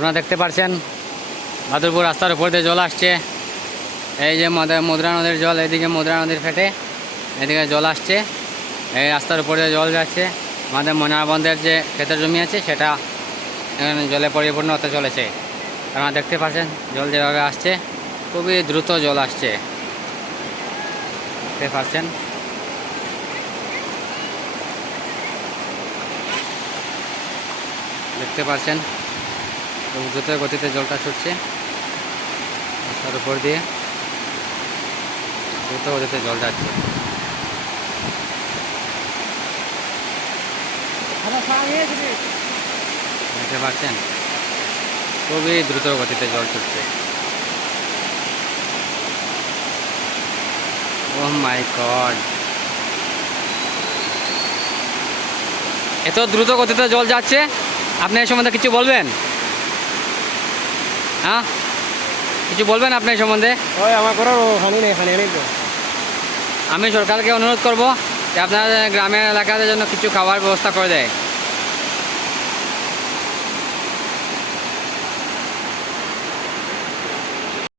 আপনারা দেখতে পাচ্ছেন বাদুরপুর রাস্তার উপর দিয়ে জল আসছে। এই যে মুদ্রা নদীর জল, এইদিকে মুদ্রা নদীর ফেটে এদিকে জল আসছে। এই রাস্তার উপর দিয়ে জল যাচ্ছে। আমাদের মনাবন্ধের যে ক্ষেতের জমি আছে সেটা এখানে জলে পরিপূর্ণ হতে চলেছে। আপনারা দেখতে পাচ্ছেন জল যেভাবে আসছে, খুবই দ্রুত জল আসছে। দেখতে পাচ্ছেন খুব দ্রুত গতিতে জলটা ছুটছে রাস্তার উপর দিয়ে, দ্রুত গতিতে জল যাচ্ছে। দেখতে পাচ্ছেন খুবই দ্রুত গতিতে জল ছুটছে। ওহ মাই গড, এত দ্রুত গতিতে জল যাচ্ছে, আপনি এই সম্বন্ধে কিছু বলবেন? হ্যাঁ, কিছু বলবেন আপনি এই সম্বন্ধে? আমি সরকারকে অনুরোধ করব যে আপনার গ্রামের এলাকাদের জন্য কিছু খাবার ব্যবস্থা করে দেয়।